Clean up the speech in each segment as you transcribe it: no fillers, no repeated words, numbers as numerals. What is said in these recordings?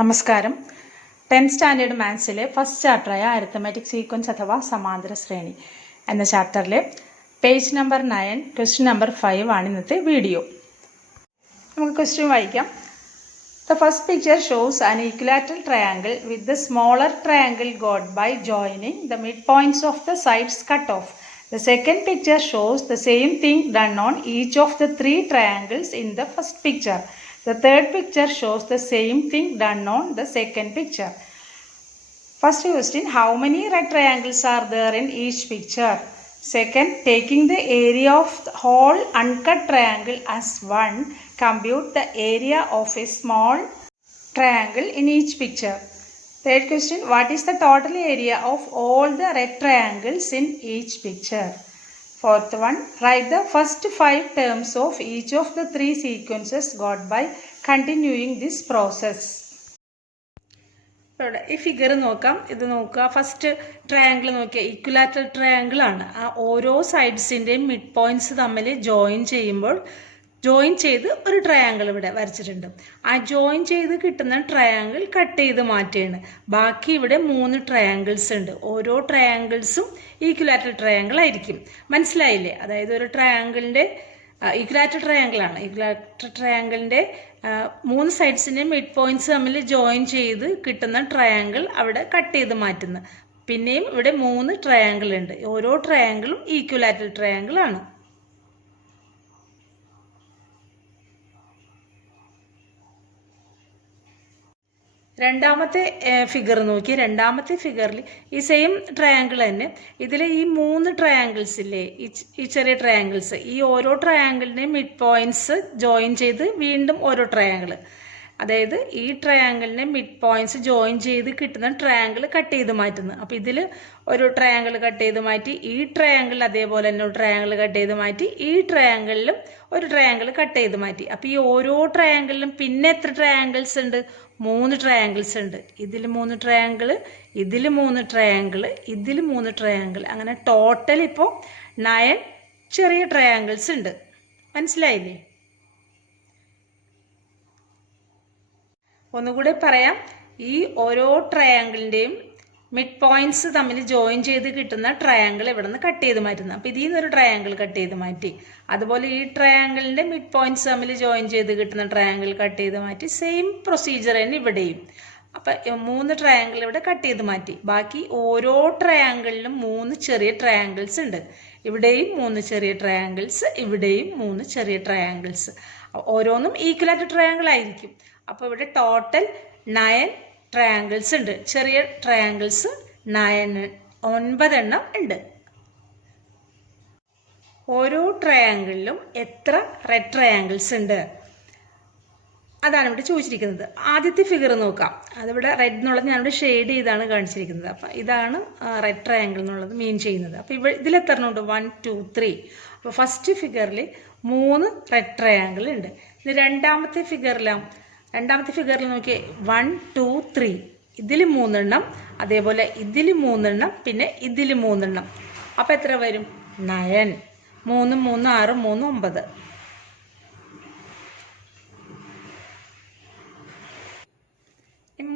നമസ്കാരം. 10th standard മാത്സിലെ first ചാപ്റ്ററായ അരിത്തമാറ്റിക് സീക്വൻസ് അഥവാ സമാന്തര ശ്രേണി എന്ന ചാപ്റ്ററിലെ പേജ് നമ്പർ 9 ക്വസ്റ്റ്യൻ നമ്പർ 5 ആണ് ഇന്നത്തെ വീഡിയോ. നമുക്ക് ക്വസ്റ്റ്യൻ വായിക്കാം. The first picture shows an equilateral triangle with the smaller triangle got by joining the midpoints of the sides cut off. The second picture shows the same thing done on each of the three triangles in the first picture. The third picture shows the same thing done on the second picture. First question, how many red triangles are there in each picture? Second, taking the area of the whole uncut triangle as 1, compute the area of a small triangle in each picture. Third question, what is the total area of all the red triangles in each picture? Fourth one, write the first 5 terms of each of the 3 sequences got by continuing this process. ഇവിടെ ഈ figure നോക്കാം. ഇത് നോക്കുക. First triangle നോക്കിയാൽ equilateral triangle ആണ്. ആ ഓരോ സൈഡ്സിൻ്റെയും mid points തമ്മിൽ ജോയിൻ ചെയ്ത് ഒരു ട്രയാങ്കിൾ ഇവിടെ വരച്ചിട്ടുണ്ട്. ആ ജോയിൻ ചെയ്ത് കിട്ടുന്ന ട്രയാങ്കിൾ കട്ട് ചെയ്ത് മാറ്റുകയാണ്. ബാക്കി ഇവിടെ 3 ട്രയാങ്കിൾസ് ഉണ്ട്. ഓരോ ട്രയാങ്കിൾസും ഈക്വലാറ്ററൽ ട്രയാങ്കിൾ ആയിരിക്കും. മനസ്സിലായില്ലേ? അതായത് ഒരു ട്രയാങ്കിളിൻ്റെ ഈക്വലാറ്ററൽ ട്രയാങ്കിളാണ്. ഈക്വലാറ്ററൽ ട്രയാങ്കിളിൻ്റെ 3 സൈഡ്സിൻ്റെ മിഡ് പോയിന്റ്സ് തമ്മിൽ ജോയിൻ ചെയ്ത് കിട്ടുന്ന ട്രയാങ്കിൾ അവിടെ കട്ട് ചെയ്ത് മാറ്റുന്നു. പിന്നെയും ഇവിടെ 3 ട്രയാങ്കിൾ ഉണ്ട്. ഓരോ ട്രയാങ്കിളും ഈക്വലാറ്ററൽ ട്രയാങ്കിൾ ആണ്. രണ്ടാമത്തെ ഫിഗർ നോക്കി. രണ്ടാമത്തെ ഫിഗറിൽ ഈ സെയിം ട്രയാങ്കിൾ തന്നെ. ഇതിൽ ഈ 3 ട്രയാങ്കിൾസ് ഇല്ലേ, ഈ ചെറിയ ട്രയാങ്കിൾസ്, ഈ ഓരോ ട്രയാങ്കിളിൻ്റെയും മിഡ് പോയിന്റ്സ് ജോയിൻ ചെയ്ത് വീണ്ടും ഓരോ ട്രയാങ്കിൾ, അതായത് ഈ ട്രയാങ്കിളിനെ മിഡ് പോയിന്റ്സ് ജോയിൻ ചെയ്ത് കിട്ടുന്ന ട്രയാങ്കിൾ കട്ട് ചെയ്ത് മാറ്റുന്നു. അപ്പോൾ ഇതിൽ ഒരു ട്രയാങ്കിൾ കട്ട് ചെയ്ത് മാറ്റി, ഈ ട്രയാങ്കിൾ അതേപോലെ തന്നെ ഒരു ട്രയാങ്കിൾ കട്ട് ചെയ്ത് മാറ്റി, ഈ ട്രയാങ്കിളിലും ഒരു ട്രയാങ്കിൾ കട്ട് ചെയ്ത് മാറ്റി. അപ്പോൾ ഈ ഓരോ ട്രയാങ്കിളിലും പിന്നെ എത്ര ട്രയാങ്കിൾസ് ഉണ്ട്? 3 ട്രയാങ്കിൾസ് ഉണ്ട്. ഇതിൽ 3 ട്രയാങ്കിൾ, ഇതിൽ 3 ട്രയാങ്കിൾ, ഇതിൽ 3 ട്രയാങ്കിൾ, അങ്ങനെ ടോട്ടൽ ഇപ്പോൾ 9 ചെറിയ ട്രയാങ്കിൾസ് ഉണ്ട്. മനസ്സിലായില്ലേ? ഒന്നുകൂടെ പറയാം. ഈ ഓരോ ട്രയാങ്കിളിൻ്റെയും മിഡ് പോയിന്റ്സ് തമ്മിൽ ജോയിൻ ചെയ്ത് കിട്ടുന്ന ട്രയാങ്കിൾ ഇവിടെ നിന്ന് കട്ട് ചെയ്ത് മാറ്റുന്നത്. അപ്പോൾ ഇതിൽ നിന്നൊരു ട്രയാങ്കിൾ കട്ട് ചെയ്ത് മാറ്റി. അതുപോലെ ഈ ട്രയാങ്കിളിൻ്റെ മിഡ് പോയിന്റ്സ് തമ്മിൽ ജോയിൻ ചെയ്ത് കിട്ടുന്ന ട്രയാങ്കിൾ കട്ട് ചെയ്ത് മാറ്റി. സെയിം പ്രൊസീജിയർ തന്നെ ഇവിടെയും. അപ്പം 3 ട്രയാങ്കിൾ ഇവിടെ കട്ട് ചെയ്ത് മാറ്റി. ബാക്കി ഓരോ ട്രയാങ്കിളിലും 3 ചെറിയ ട്രയാങ്കിൾസ് ഉണ്ട്. ഇവിടെയും 3 ചെറിയ ട്രയാങ്കിൾസ്, ഇവിടെയും 3 ചെറിയ ട്രയാങ്കിൾസ്. ഓരോന്നും ഈക്വലാറ്റർ ട്രയാങ്കിൾ ആയിരിക്കും. അപ്പോൾ ഇവിടെ ടോട്ടൽ 9 ട്രയാങ്കിൾസ് ഉണ്ട്. ചെറിയ ട്രയാങ്കിൾസ് 9 എണ്ണം ഉണ്ട്. ഓരോ ട്രയാങ്കിളിലും എത്ര റെഡ് ട്രയാങ്കിൾസ് ഉണ്ട് അതാണ് ഇവിടെ ചോദിച്ചിരിക്കുന്നത്. ആദ്യത്തെ ഫിഗർ നോക്കാം. അതിവിടെ റെഡ് എന്നുള്ളത് ഞാനിവിടെ ഷെയ്ഡ് ചെയ്താണ് കാണിച്ചിരിക്കുന്നത്. അപ്പം ഇതാണ് റെഡ് ട്രയാങ്കിൾ എന്നുള്ളത് മീൻ ചെയ്യുന്നത്. അപ്പോൾ ഇതിലെത്ര എണ്ണം ഉണ്ട്? 1 2 3. അപ്പോൾ ഫസ്റ്റ് ഫിഗറിൽ 3 റെഡ് ട്രയാങ്കിൾ ഉണ്ട്. ഇത് രണ്ടാമത്തെ ഫിഗറിൽ നോക്കിയേ 1 2 3. ഇതിൽ 3 എണ്ണം, അതേപോലെ ഇതിൽ 3 എണ്ണം, പിന്നെ ഇതിൽ 3 എണ്ണം. അപ്പോൾ എത്ര വരും? 9. 3 3 6 3 9.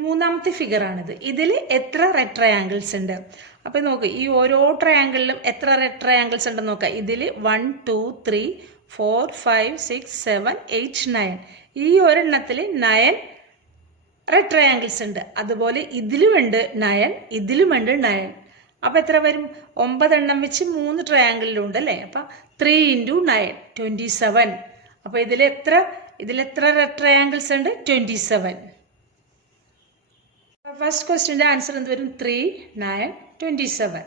മൂന്നാമത്തെ ഫിഗറാണിത്. ഇതിൽ എത്ര റെഡ് ട്രയാങ്കിൾസ് ഉണ്ട്? അപ്പോൾ നോക്കുക, ഈ ഓരോ ട്രയാങ്കിളിലും എത്ര റെഡ് ട്രയാങ്കിൾസ് ഉണ്ടെന്ന് നോക്കുക. ഇതിൽ 1 2 3 4 5 6 7 8 9. ഈ ഒരെണ്ണത്തിൽ 9 റെഡ് ട്രയാങ്കിൾസ് ഉണ്ട്. അതുപോലെ ഇതിലുമുണ്ട് 9, ഇതിലുമുണ്ട് 9. അപ്പോൾ എത്ര വരും? 9 എണ്ണം വെച്ച് 3 ട്രയാങ്കിളിലുണ്ട് അല്ലേ? അപ്പം 3 × 9 27. അപ്പോൾ ഇതിലെത്ര റെഡ് ട്രയാങ്കിൾസ് ഉണ്ട്? 27. ഫസ്റ്റ് ക്വസ്റ്റ്യൻ്റെ ആൻസർ എന്ത് വരും? 3 9 27.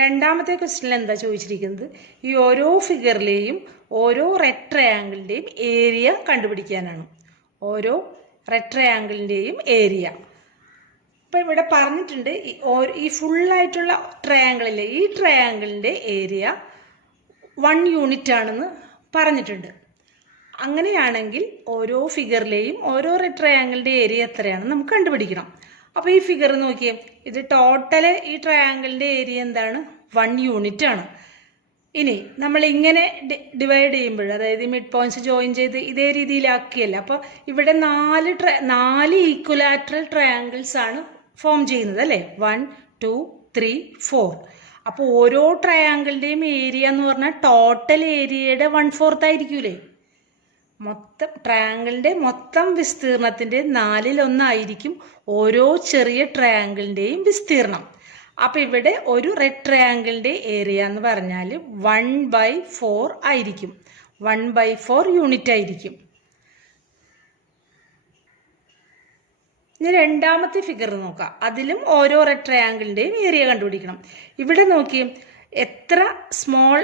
രണ്ടാമത്തെ ക്വസ്റ്റ്യനിൽ എന്താ ചോദിച്ചിരിക്കുന്നത്? ഈ ഓരോ ഫിഗറിലെയും ഓരോ റെഡ് ട്രയാങ്കിളിൻ്റെയും ഏരിയ കണ്ടുപിടിക്കാനാണ്. ഓരോ റെഡ് ട്രയാങ്കിളിൻ്റെയും ഏരിയ. അപ്പോൾ ഇവിടെ പറഞ്ഞിട്ടുണ്ട് ഈ ഫുള്ളായിട്ടുള്ള ട്രയാങ്കിളിലെ ഈ ട്രയാങ്കിളിൻ്റെ ഏരിയ 1 യൂണിറ്റ് ആണെന്ന് പറഞ്ഞിട്ടുണ്ട്. അങ്ങനെയാണെങ്കിൽ ഓരോ ഫിഗറിലെയും ഓരോ റെഡ് ട്രയാങ്കിളിൻ്റെ ഏരിയ എത്രയാണെന്ന് നമുക്ക് കണ്ടുപിടിക്കണം. അപ്പോൾ ഈ ഫിഗർ നോക്കിയേ, ഇത് ടോട്ടൽ ഈ ട്രയാങ്കിളിൻ്റെ ഏരിയ എന്താണ്? 1 യൂണിറ്റ് ആണ്. ഇനി നമ്മൾ ഇങ്ങനെ ഡിവൈഡ് ചെയ്യുമ്പോൾ, അതായത് മിഡ് പോയിന്റ്സ് ജോയിൻ ചെയ്ത് ഇതേ രീതിയിലാക്കിയല്ല, അപ്പോൾ ഇവിടെ നാല് ഈക്വലാറ്ററൽ ട്രയാങ്കിൾസ് ആണ് ഫോം ചെയ്യുന്നത് അല്ലേ. 1 2 3 4. അപ്പോൾ ഓരോ ട്രയാങ്കിളിൻ്റെയും ഏരിയ എന്ന് പറഞ്ഞാൽ ടോട്ടൽ ഏരിയയുടെ 1/4 ആയിരിക്കൂലേ. മൊത്തം ട്രയാങ്കിളിൻ്റെ മൊത്തം വിസ്തീർണത്തിൻ്റെ 4/1 ഓരോ ചെറിയ ട്രയാങ്കിളിൻ്റെയും വിസ്തീർണം. അപ്പം ഇവിടെ ഒരു റെഡ് ട്രയാങ്കിളിൻ്റെ ഏരിയ എന്ന് പറഞ്ഞാൽ 1/4 ആയിരിക്കും. 1/4 യൂണിറ്റ് ആയിരിക്കും. ഇനി രണ്ടാമത്തെ ഫിഗർ നോക്കാം. അതിലും ഓരോ റെഡ് ട്രയാങ്കിളിൻ്റെയും ഏരിയ കണ്ടുപിടിക്കണം. ഇവിടെ നോക്കി എത്ര സ്മോൾ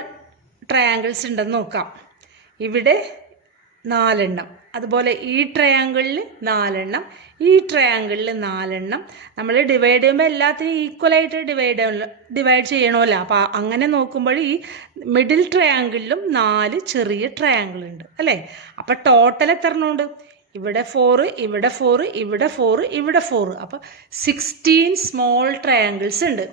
ട്രയാങ്കിൾസ് ഉണ്ടെന്ന് നോക്കാം. ഇവിടെ 4 എണ്ണം, അതുപോലെ ഈ ട്രയാങ്കിളിൽ 4 എണ്ണം, ഈ ട്രയാങ്കിളിൽ 4 എണ്ണം. നമ്മൾ ഡിവൈഡ് ചെയ്യുമ്പോൾ എല്ലാത്തിനും ഈക്വലായിട്ട് ഡിവൈഡ് ചെയ്യണമല്ലോ. അപ്പോൾ അങ്ങനെ നോക്കുമ്പോൾ ഈ മിഡിൽ ട്രയാങ്കിളിലും 4 ചെറിയ ട്രയാങ്കിൾ ഉണ്ട് അല്ലേ. അപ്പോൾ ടോട്ടൽ എത്ര എണ്ണമുണ്ട്? ഇവിടെ 4, ഇവിടെ 4, ഇവിടെ 4, ഇവിടെ 4. അപ്പോൾ 16 സ്മോൾ ട്രയാങ്കിൾസ് ഉണ്ട്.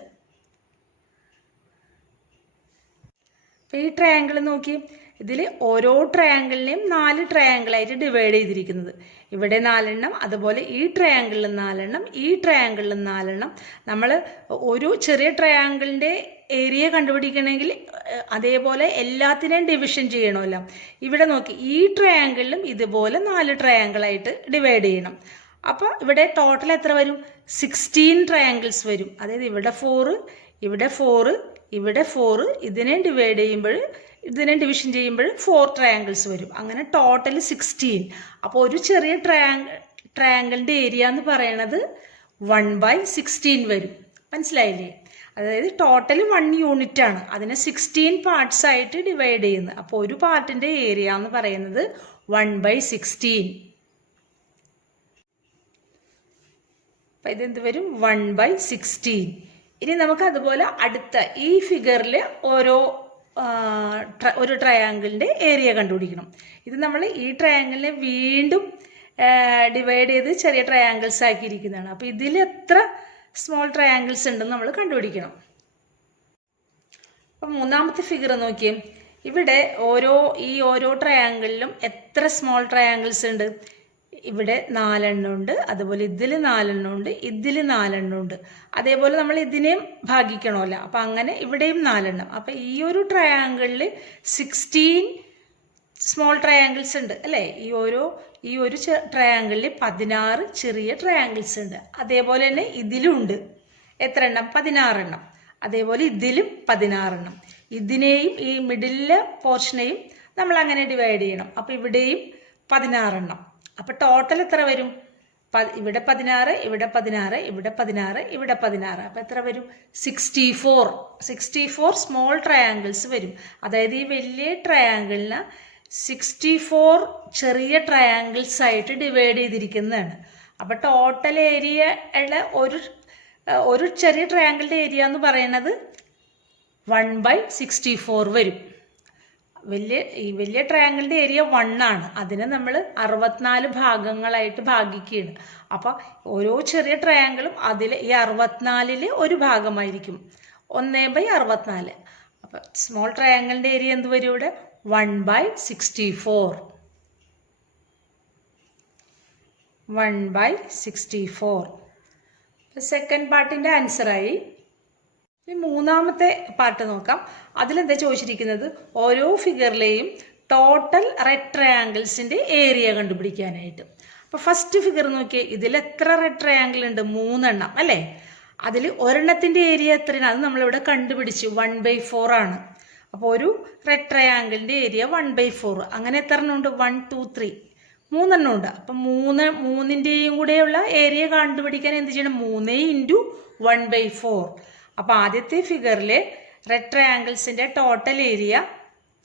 അപ്പോൾ ഈ ട്രയാങ്കിൾ നോക്കി, ഇതിൽ ഓരോ ട്രയാങ്കിളിനെയും 4 ട്രയാങ്കിളായിട്ട് ഡിവൈഡ് ചെയ്തിരിക്കുന്നത്. ഇവിടെ 4 എണ്ണം, അതുപോലെ ഈ ട്രയാങ്കിളിൽ 4 എണ്ണം, ഈ ട്രയാങ്കിളിൽ 4 എണ്ണം. നമ്മൾ ഒരു ചെറിയ ട്രയാങ്കിളിൻ്റെ ഏരിയ കണ്ടുപിടിക്കണമെങ്കിൽ അതേപോലെ എല്ലാത്തിനെയും ഡിവിഷൻ ചെയ്യണമല്ലോ. ഇവിടെ നോക്കി, ഈ ട്രയാങ്കിളിലും ഇതുപോലെ 4 ട്രയാങ്കിളായിട്ട് ഡിവൈഡ് ചെയ്യണം. അപ്പോൾ ഇവിടെ ടോട്ടൽ എത്ര വരും? 16 ട്രയാങ്കിൾസ് വരും. അതായത് ഇവിടെ 4, ഇവിടെ 4, ഇവിടെ 4. ഇതിനെ ഡിവൈഡ് ചെയ്യുമ്പോൾ, ഇതിനെ ഡിവിഷൻ ചെയ്യുമ്പോൾ 4 ട്രയാങ്കിൾസ് വരും. അങ്ങനെ ടോട്ടൽ 16. അപ്പോൾ ഒരു ചെറിയ ട്രയാങ്കിളിൻ്റെ ഏരിയ എന്ന് പറയണത് 1/16 വരും. മനസ്സിലായില്ലേ? അതായത് ടോട്ടൽ 1 യൂണിറ്റ് ആണ്. അതിനെ 16 പാർട്സ് ആയിട്ട് ഡിവൈഡ് ചെയ്യുന്നത്. അപ്പോൾ ഒരു പാർട്ടിൻ്റെ ഏരിയ എന്ന് പറയുന്നത് 1/16. അപ്പം ഇതെന്ത് വരും? 1/16. ഇനി നമുക്ക് അതുപോലെ അടുത്ത ഈ ഫിഗറിൽ ഒരു ട്രയാങ്കിളിൻ്റെ ഏരിയ കണ്ടുപിടിക്കണം. ഇത് നമ്മൾ ഈ ട്രയാങ്കിളിനെ വീണ്ടും ഡിവൈഡ് ചെയ്ത് ചെറിയ ട്രയാങ്കിൾസ് ആക്കിയിരിക്കുന്നതാണ്. അപ്പോൾ ഇതിൽ എത്ര സ്മോൾ ട്രയാങ്കിൾസ് ഉണ്ടെന്ന് നമ്മൾ കണ്ടുപിടിക്കണം. അപ്പം മൂന്നാമത്തെ ഫിഗർ നോക്കിയേ. ഇവിടെ ഓരോ ട്രയാങ്കിളിലും എത്ര സ്മോൾ ട്രയാങ്കിൾസ് ഉണ്ട്? ഇവിടെ 4 എണ്ണം ഉണ്ട്, അതുപോലെ ഇതിൽ 4 എണ്ണം ഉണ്ട്, ഇതിൽ 4 എണ്ണം ഉണ്ട്. അതേപോലെ നമ്മൾ ഇതിനെയും ഭാഗിക്കണമല്ലോ. അപ്പം അങ്ങനെ ഇവിടെയും 4 എണ്ണം. അപ്പം ഈ ഒരു ട്രയാങ്കിളിൽ 16 സ്മോൾ ട്രയാങ്കിൾസ് ഉണ്ട് അല്ലേ. ഈ ഒരു ട്രയാങ്കിളിൽ 16 ചെറിയ ട്രയാങ്കിൾസ് ഉണ്ട്. അതേപോലെ തന്നെ ഇതിലും ഉണ്ട്. എത്ര എണ്ണം? 16 എണ്ണം. അതേപോലെ ഇതിലും 16 എണ്ണം. ഇതിനെയും ഈ മിഡിലെ പോർഷനെയും നമ്മൾ അങ്ങനെ ഡിവൈഡ് ചെയ്യണം. അപ്പം ഇവിടെയും 16 എണ്ണം. അപ്പം ടോട്ടൽ എത്ര വരും? ഇവിടെ 16, ഇവിടെ 16, ഇവിടെ 16, ഇവിടെ 16. അപ്പം എത്ര വരും? 64 സ്മോൾ ട്രയാങ്കിൾസ് വരും. അതായത് ഈ വലിയ ട്രയാങ്കിളിന് 64 ചെറിയ ട്രയാങ്കിൾസ് ആയിട്ട് ഡിവൈഡ് ചെയ്തിരിക്കുന്നതാണ്. അപ്പം ടോട്ടൽ ഏരിയയുടെ ഒരു ചെറിയ ട്രയാങ്കിളിൻ്റെ ഏരിയ എന്ന് പറയുന്നത് 1/64 വരും. വലിയ ട്രയാങ്കിളിൻ്റെ ഏരിയ 1 ആണ്. അതിനെ നമ്മൾ 64 ഭാഗങ്ങളായിട്ട് ഭാഗിക്കുകയാണ്. അപ്പം ഓരോ ചെറിയ ട്രയാങ്കിളും അതിൽ ഈ 64-ൽ ഒരു ഭാഗമായിരിക്കും. 1/64. അപ്പം സ്മോൾ ട്രയാങ്കിളിൻ്റെ ഏരിയ എന്ത് വരും? ഇവിടെ 1/64. 1/64. സെക്കൻഡ് പാർട്ടിൻ്റെ ആൻസറായി. മൂന്നാമത്തെ പാർട്ട് നോക്കാം. അതിലെന്താ ചോദിച്ചിരിക്കുന്നത്? ഓരോ ഫിഗറിലെയും ടോട്ടൽ റെഡ് ട്രയാങ്കിൾസിൻ്റെ ഏരിയ കണ്ടുപിടിക്കാനായിട്ട്. അപ്പോൾ ഫസ്റ്റ് ഫിഗർ നോക്കിയേ. ഇതിൽ എത്ര റെഡ് ട്രയാങ്കിൾ ഉണ്ട്? 3 എണ്ണം അല്ലേ. അതിൽ ഒരെണ്ണത്തിൻ്റെ ഏരിയ എത്രയാണ്? അത് നമ്മളിവിടെ കണ്ടുപിടിച്ചു. 1/4 ആണ്. അപ്പോൾ ഒരു റെഡ് ട്രയാങ്കിളിൻ്റെ ഏരിയ 1/4. അങ്ങനെ എത്ര എണ്ണം ഉണ്ട്? 1 2 3 3 എണ്ണം ഉണ്ട്. അപ്പം മൂന്നിൻ്റെയും കൂടെയുള്ള ഏരിയ കണ്ടുപിടിക്കാൻ എന്ത് ചെയ്യണം? 3 × 1/4. അപ്പോൾ ആദ്യത്തെ ഫിഗറിൽ റെഡ് ട്രയാങ്കിൾസിൻ്റെ ടോട്ടൽ ഏരിയ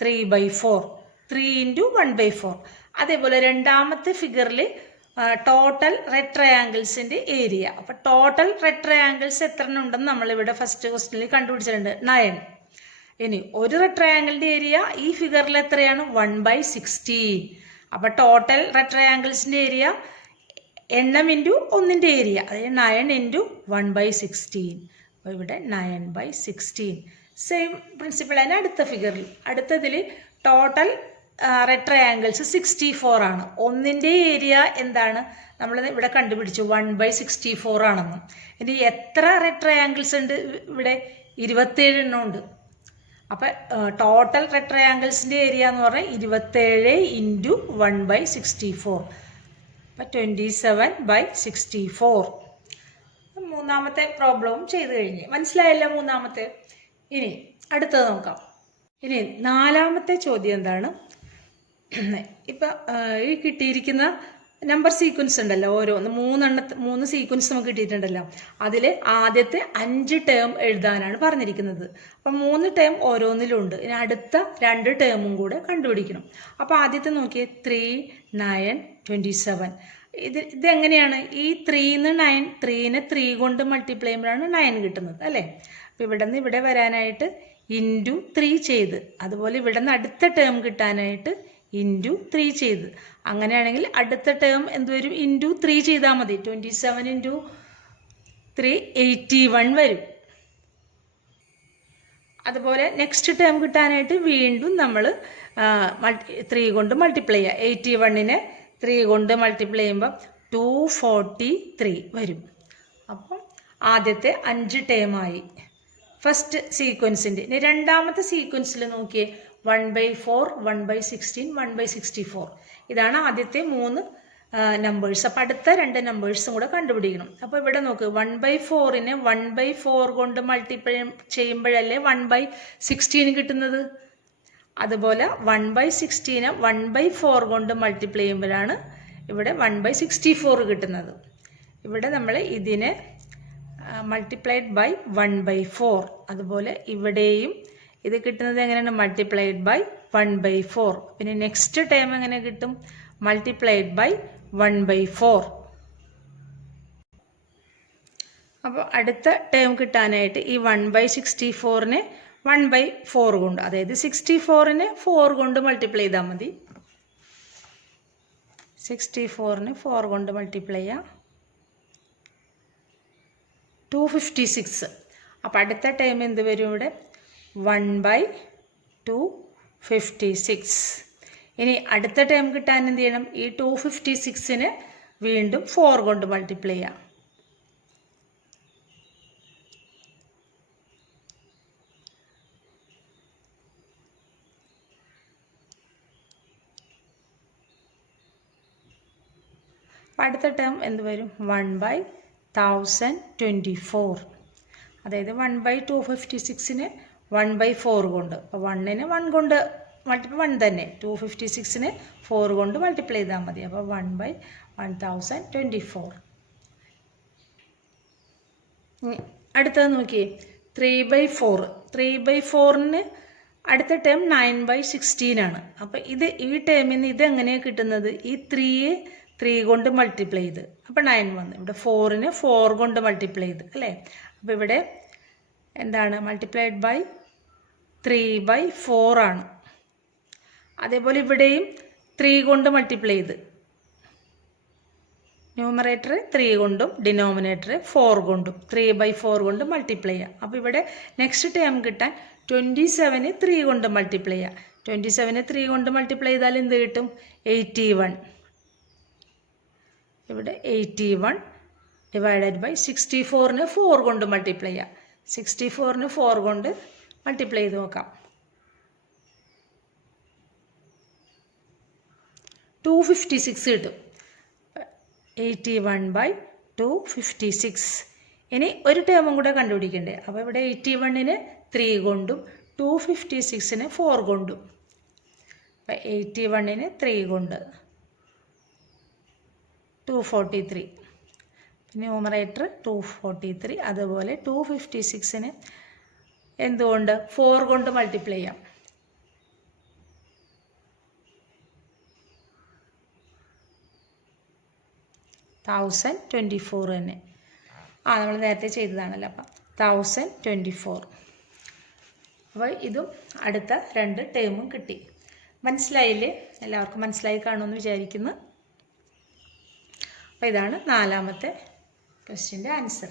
3/4. 3 × 1/4. അതേപോലെ രണ്ടാമത്തെ ഫിഗറിൽ ടോട്ടൽ റെഡ് ട്രയാങ്കിൾസിൻ്റെ ഏരിയ. അപ്പോൾ ടോട്ടൽ റെഡ് ട്രയാങ്കിൾസ് എത്ര എണ്ണം ഉണ്ടെന്ന് നമ്മളിവിടെ ഫസ്റ്റ് ക്വസ്റ്റ്യനിൽ കണ്ടുപിടിച്ചിട്ടുണ്ട്. 9. ഇനി ഒരു റെഡ് ട്രയാങ്കിളിൻ്റെ ഏരിയ ഈ ഫിഗറിൽ എത്രയാണ്? 1/16. അപ്പോൾ ടോട്ടൽ റെഡ് ട്രയാങ്കിൾസിൻ്റെ ഏരിയ എണ്ണം ഇൻറ്റു ഒന്നിൻ്റെ ഏരിയ, അതായത് 9 × 1/16. അപ്പോൾ ഇവിടെ 9/16. സെയിം പ്രിൻസിപ്പിൾ തന്നെ അടുത്ത ഫിഗറിൽ. അടുത്തതിൽ ടോട്ടൽ റെഡ് ട്രയാങ്കിൾസ് 64 ആണ്. ഒന്നിൻ്റെ ഏരിയ എന്താണ് നമ്മൾ ഇവിടെ കണ്ടുപിടിച്ചു, 1/64 ആണെന്ന്. ഇനി എത്ര റെഡ് ട്രയാങ്കിൾസ് ഉണ്ട് ഇവിടെ? 27 എണ്ണം ഉണ്ട്. അപ്പം ടോട്ടൽ റെഡ് ട്രയാങ്കിൾസിൻ്റെ ഏരിയ എന്ന് പറഞ്ഞാൽ 27 × 1/64. അപ്പം 27/64. മൂന്നാമത്തെ പ്രോബ്ലവും ചെയ്ത് കഴിഞ്ഞ്. മനസ്സിലായല്ലോ മൂന്നാമത്തെ? ഇനി അടുത്തത് നോക്കാം. ഇനി നാലാമത്തെ ചോദ്യം എന്താണ്? ഇപ്പം ഈ കിട്ടിയിരിക്കുന്ന നമ്പർ സീക്വൻസ് ഉണ്ടല്ലോ, ഓരോന്ന് 3 സീക്വൻസ് നമുക്ക് കിട്ടിയിട്ടുണ്ടല്ലോ. അതിൽ ആദ്യത്തെ 5 ടേം എഴുതാനാണ് പറഞ്ഞിരിക്കുന്നത്. അപ്പം 3 ടേം ഓരോന്നിലുണ്ട്. ഇനി അടുത്ത 2 ടേമും കൂടെ കണ്ടുപിടിക്കണം. അപ്പോൾ ആദ്യത്തെ നോക്കിയേ, 3, 9, 27. ഇതെങ്ങനെയാണ്? ഈ 3 9, 3നെ 3 കൊണ്ട് മൾട്ടിപ്ലൈ ചെയ്യുമ്പോഴാണ് 9 കിട്ടുന്നത് അല്ലേ? അപ്പോൾ ഇവിടെ നിന്ന് ഇവിടെ വരാനായിട്ട് ഇൻറ്റു 3 ചെയ്ത്, അതുപോലെ ഇവിടെ നിന്ന് അടുത്ത ടേം കിട്ടാനായിട്ട് ഇൻറ്റു 3 ചെയ്ത്, അങ്ങനെയാണെങ്കിൽ അടുത്ത ടേം എന്ത് വരും? ഇൻറ്റു 3 ചെയ്താൽ മതി. 27 × 3 81 വരും. അതുപോലെ നെക്സ്റ്റ് ടേം കിട്ടാനായിട്ട് വീണ്ടും നമ്മൾ 3 കൊണ്ട് മൾട്ടിപ്ലൈ ചെയ്യുക. 81നെ 3 കൊണ്ട് മൾട്ടിപ്ലൈ ചെയ്യുമ്പോൾ 243 വരും. അപ്പം ആദ്യത്തെ 5 ടേമായി ഫസ്റ്റ് സീക്വൻസിൻ്റെ. ഇനി രണ്ടാമത്തെ സീക്വൻസിൽ നോക്കിയേ, 1/4, 1/16, 1/64. ഇതാണ് ആദ്യത്തെ 3 നമ്പേഴ്സ്. അപ്പം അടുത്ത 2 നമ്പേഴ്സും കൂടെ കണ്ടുപിടിക്കണം. അപ്പോൾ ഇവിടെ നോക്ക്, 1/4നെ 1/4 കൊണ്ട് മൾട്ടിപ്ലൈ ചെയ്യുമ്പോഴല്ലേ 1/16 കിട്ടുന്നത്. അതുപോലെ 1/16നെ 1/4 കൊണ്ട് മൾട്ടിപ്ലൈ ചെയ്യുമ്പോഴാണ് ഇവിടെ 1/64 കിട്ടുന്നത്. ഇവിടെ നമ്മൾ ഇതിനെ മൾട്ടിപ്ലൈഡ് ബൈ 1/4. അതുപോലെ ഇവിടെയും ഇത് കിട്ടുന്നത് എങ്ങനെയാണ്? Multiplied by 1/4. പിന്നെ നെക്സ്റ്റ് ടേം എങ്ങനെ കിട്ടും? Multiplied by 1/4. അപ്പോൾ അടുത്ത ടേം കിട്ടാനായിട്ട് ഈ 1/64നെ 1/4 കൊണ്ട്, അതായത് 64നെ 4 കൊണ്ട് മൾട്ടിപ്ലൈ ചെയ്താൽ മതി. 64നെ 4 കൊണ്ട് മൾട്ടിപ്ലൈ ചെയ്യാം, 256. അപ്പോൾ അടുത്ത ടൈം എന്ത് വരും ഇവിടെ? 1/256. ഇനി അടുത്ത ടൈം കിട്ടാൻ എന്ത് ചെയ്യണം? ഈ 256നെ വീണ്ടും 4 കൊണ്ട് മൾട്ടിപ്ലൈ ചെയ്യാം. അടുത്ത ടേം എന്ത് വരും? 1/1024. അതായത് 1/256നെ 1/4 കൊണ്ട്, അപ്പോൾ 1നെ 1 കൊണ്ട് മൾട്ടിപ്ലൈ 1 തന്നെ, 256നെ 4 കൊണ്ട് മൾട്ടിപ്ലൈ ചെയ്താൽ മതി. അപ്പോൾ 1/1024. അടുത്തത് നോക്കിയേ, 3/4. 3/4ന് അടുത്ത ടേം 9/16 ആണ്. അപ്പോൾ ഈ ടേമിൽ നിന്ന് ഇതെങ്ങനെയാണ് കിട്ടുന്നത്? ഈ 3യെ 3 കൊണ്ട് മൾട്ടിപ്ലൈ ചെയ്ത്, അപ്പോൾ 9 വന്നു. ഇവിടെ 4നെ 4 കൊണ്ട് മൾട്ടിപ്ലൈ ചെയ്ത് അല്ലേ? അപ്പോൾ ഇവിടെ എന്താണ്? മൾട്ടിപ്ലൈഡ് ബൈ 3/4 ആണ്. അതേപോലെ ഇവിടെയും 3 കൊണ്ട് മൾട്ടിപ്ലൈ ചെയ്ത്, ന്യൂമറേറ്റർ 3 കൊണ്ടും ഡിനോമിനേറ്റർ 4 കൊണ്ടും 3/4 കൊണ്ട് മൾട്ടിപ്ലൈ ചെയ്യാം. അപ്പോൾ ഇവിടെ നെക്സ്റ്റ് ടേം കിട്ടാൻ 27നെ 3 കൊണ്ട് മൾട്ടിപ്ലൈ ചെയ്യാം. 27നെ 3 കൊണ്ട് മൾട്ടിപ്ലൈ ചെയ്താൽ എന്ത് കിട്ടും? 81. ഇവിടെ 81 ഡിവൈഡഡ് ബൈ 64നെ 4 കൊണ്ട് മൾട്ടിപ്ലൈ ചെയ്യാം. 64ന് 4 കൊണ്ട് മൾട്ടിപ്ലൈ ചെയ്ത് നോക്കാം. 256 കിട്ടും. 81/256. ഇനി ഒരു ടേമും കൂടെ കണ്ടുപിടിക്കണ്ടേ? അപ്പോൾ ഇവിടെ 81നെ 3 കൊണ്ടും 256നെ 4 കൊണ്ടും. അപ്പം 81നെ 3 കൊണ്ട് 243, ന്യൂമറേറ്റർ 243. അതുപോലെ 256നെ എന്തുകൊണ്ട്? 4 കൊണ്ട് മൾട്ടിപ്ലൈ ചെയ്യാം. $1024 തന്നെ. നമ്മൾ നേരത്തെ ചെയ്തതാണല്ലോ. അപ്പം 1024. അപ്പോൾ ഇതും അടുത്ത 2 ടേമും കിട്ടി. മനസ്സിലായില്ലേ? എല്ലാവർക്കും മനസ്സിലായി കാണുമെന്ന് വിചാരിക്കുന്നു. അപ്പോൾ ഇതാണ് 4ാമത്തെ ക്വസ്റ്റ്യൻ്റെ ആൻസർ.